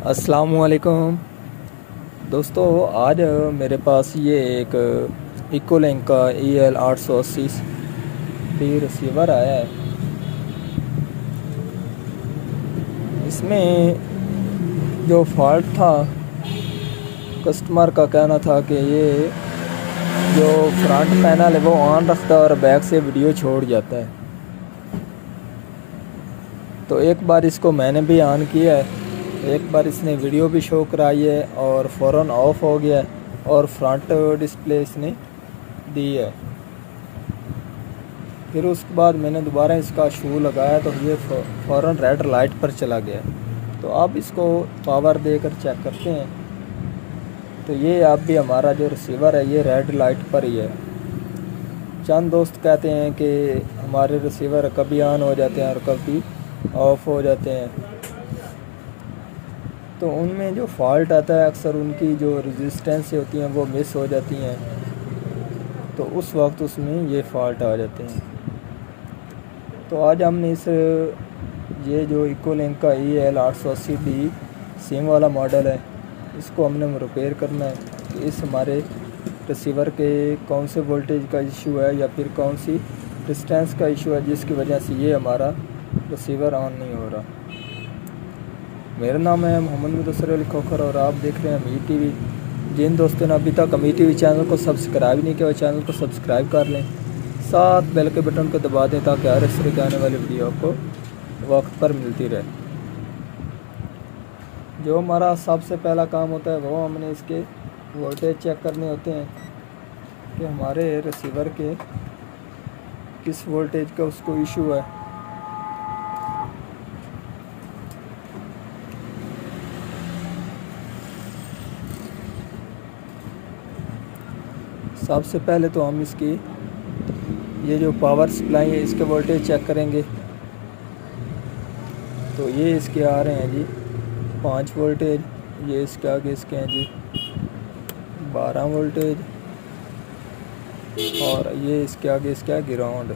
अस्सलामुअलैकुम दोस्तों, आज मेरे पास ये एक इकोलिंक का EL880 भी रिसीवर आया है। इसमें जो फॉल्ट था, कस्टमर का कहना था कि ये जो फ्रंट पैनल है वो ऑन रखता है और बैक से वीडियो छोड़ जाता है। तो एक बार इसको मैंने भी ऑन किया है, एक बार इसने वीडियो भी शो कराई है और फ़ौरन ऑफ हो गया और फ्रंट डिस्प्ले इसने दी है। फिर उसके बाद मैंने दोबारा इसका शू लगाया तो ये फ़ौरन रेड लाइट पर चला गया। तो अब इसको पावर देकर चेक करते हैं। तो ये अब भी हमारा जो रिसीवर है ये रेड लाइट पर ही है। चंद दोस्त कहते हैं कि हमारे रिसीवर कभी ऑन हो जाते हैं और कभी ऑफ हो जाते हैं। तो उनमें जो फॉल्ट आता है अक्सर उनकी जो रेजिस्टेंस होती हैं वो मिस हो जाती हैं, तो उस वक्त उसमें ये फॉल्ट आ जाते हैं। तो आज हमने ये जो इकोलिंक का EL880D सिम वाला मॉडल है, इसको हमने रिपेयर करना है कि इस हमारे रिसीवर के कौन से वोल्टेज का इशू है या फिर कौन सी डिस्टेंस का इशू है जिसकी वजह से ये हमारा रिसीवर ऑन नहीं हो रहा। मेरा नाम है मोहम्मद मुदस्सिर अली खोखर और आप देख रहे हैं अमीर टीवी। जिन दोस्तों ने अभी तक अमीर टीवी चैनल को सब्सक्राइब नहीं किया वो चैनल को सब्सक्राइब कर लें, साथ बेल के बटन को दबा दें ताकि हर इस तरह की आने वाली वीडियो आपको वक्त पर मिलती रहे। जो हमारा सबसे पहला काम होता है वो हमने इसके वोल्टेज चेक करने होते हैं कि हमारे रिसीवर के किस वोल्टेज का उसको इशू है। सबसे पहले तो हम इसकी ये जो पावर सप्लाई है इसके वोल्टेज चेक करेंगे। तो ये इसके आ रहे हैं जी 5 वोल्टेज, ये इसके आगे इसके हैं जी 12 वोल्टेज और ये इसके आगे इसका ग्राउंड।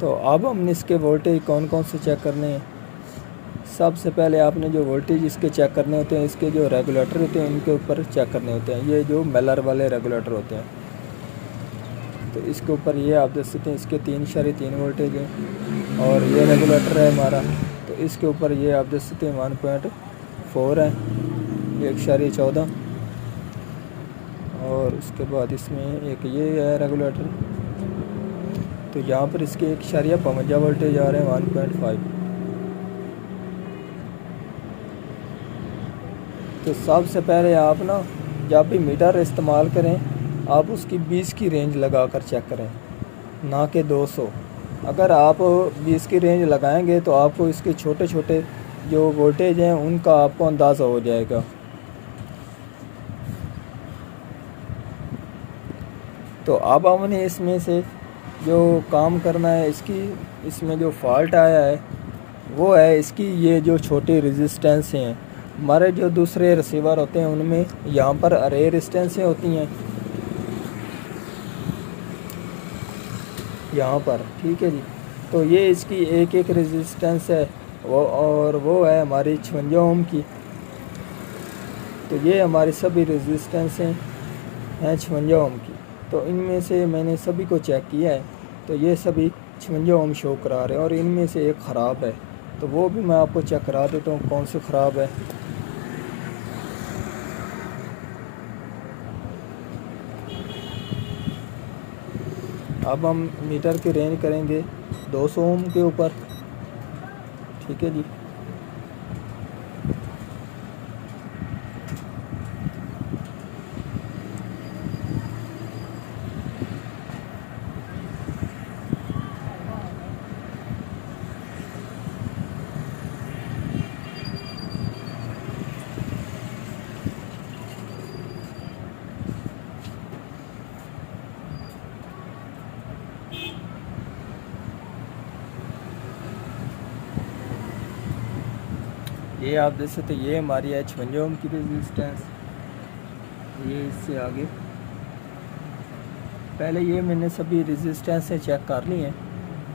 तो अब हमने इसके वोल्टेज कौन कौन से चेक करने हैं। सबसे पहले आपने जो वोल्टेज इसके चेक करने होते हैं, इसके जो रेगुलेटर होते हैं इनके ऊपर चेक करने होते हैं। ये जो मेलर वाले रेगुलेटर होते हैं, तो इसके ऊपर ये आप देख सकते हैं इसके 3.3 वोल्टेज है और ये रेगुलेटर है हमारा, तो इसके ऊपर ये आप देख सकते हैं 1.4 है, 1.14। और उसके बाद इसमें एक ये है रेगुलेटर, तो यहाँ पर इसके 1.55 वोल्टेज आ रहे हैं 1.5। तो सबसे पहले आप ना जब भी मीटर इस्तेमाल करें आप उसकी 20 की रेंज लगा कर चेक करें, ना कि 200। अगर आप 20 की रेंज लगाएंगे तो आपको इसके छोटे छोटे जो वोल्टेज हैं उनका आपको अंदाज़ा हो जाएगा। तो अब हमने इसमें से जो काम करना है, इसमें जो फॉल्ट आया है वो है इसकी ये जो छोटी रेजिस्टेंस हैं। हमारे जो दूसरे रिसीवर होते हैं उनमें यहाँ पर अरे रेजिस्टेंसें होती हैं यहाँ पर, ठीक है जी। तो ये इसकी एक एक रेजिस्टेंस है वो है हमारी 56 ओम की। तो ये हमारी सभी रेजिस्टेंसें हैं 56 ओम की। तो इनमें से मैंने सभी को चेक किया है, तो ये सभी 56 ओम शो करा रहे हैं और इनमें से एक ख़राब है, तो वो भी मैं आपको चेक करा देता हूँ कौन से ख़राब है। अब हम मीटर की रेंज करेंगे 200 ओम के ऊपर, ठीक है जी। ये आप देख सकते हैं ये हमारी है 56 ओम की रेजिस्टेंस। ये इससे आगे पहले ये मैंने सभी रेजिस्टेंस से चेक कर ली हैं।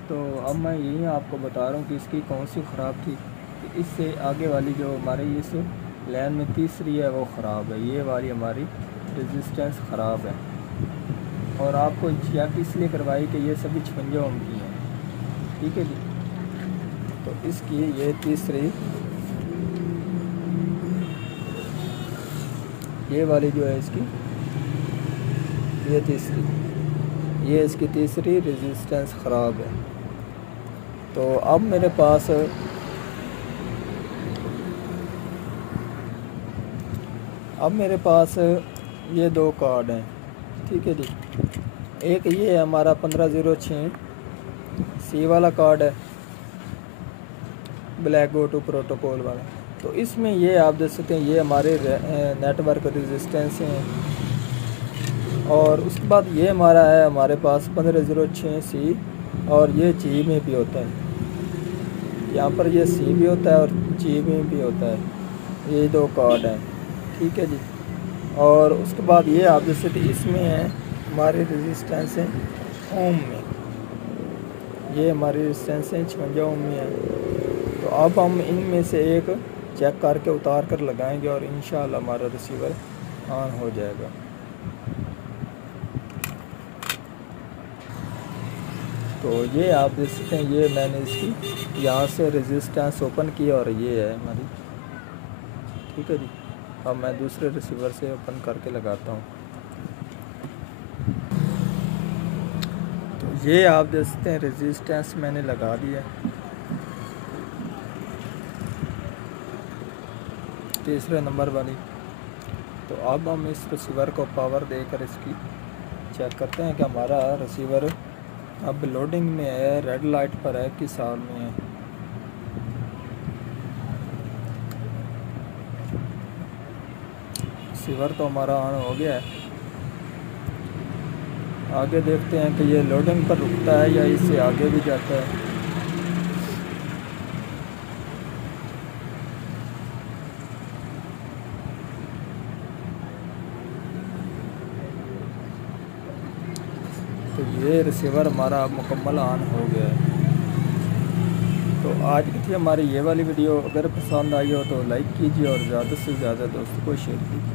तो अब मैं यही आपको बता रहा हूँ कि इसकी कौन सी ख़राब थी। कि इससे आगे वाली जो हमारी इस लाइन में तीसरी है वो ख़राब है, ये वाली हमारी रेजिस्टेंस ख़राब है। और आपको चेक इसलिए करवाई कि ये सभी 56 ओम की हैं, ठीक है जी। तो इसकी ये तीसरी, ये वाली जो है इसकी, ये तीसरी, ये इसकी तीसरी रेजिस्टेंस ख़राब है। तो अब मेरे पास ये दो कार्ड हैं, ठीक है जी। एक ये है हमारा 1506 सी वाला कार्ड है, ब्लैक गो टू प्रोटोकॉल वाला। तो इसमें ये आप देख सकते हैं ये हमारे नेटवर्क रेजिस्टेंस हैं। और उसके बाद ये हमारा है हमारे पास 1506 सी, और ये जी में भी होता है, यहाँ पर ये सी भी होता है और जी में भी होता है। ये दो कार्ड हैं, ठीक है जी। और उसके बाद ये आप जैसे इसमें है हमारे रेजिस्टेंस हैं ओम में, ये हमारी रेजिस्टेंस हैं 56 ओम में है। तो अब हम इनमें से एक चेक करके उतार कर लगाएंगे और इंशाल्लाह हमारा रिसीवर ऑन हो जाएगा। तो ये आप देख सकते हैं, ये मैंने इसकी यहाँ से रेजिस्टेंस ओपन की और ये है हमारी, ठीक है जी। अब मैं दूसरे रिसीवर से ओपन करके लगाता हूँ। तो ये आप देख सकते हैं रेजिस्टेंस मैंने लगा दिया, तीसरे नंबर वाली। तो अब हम इस रिसीवर को पावर देकर इसकी चेक करते हैं कि हमारा रिसीवर अब लोडिंग में है, रेड लाइट पर है कि साल में है। रिसीवर तो हमारा ऑन हो गया है। आगे देखते हैं कि ये लोडिंग पर रुकता है या इससे आगे भी जाता है। तो ये रिसीवर हमारा अब मुकम्मल ऑन हो गया है। तो आज की थी हमारी ये वाली वीडियो। अगर पसंद आई हो तो लाइक कीजिए और ज़्यादा से ज़्यादा दोस्तों को शेयर कीजिए।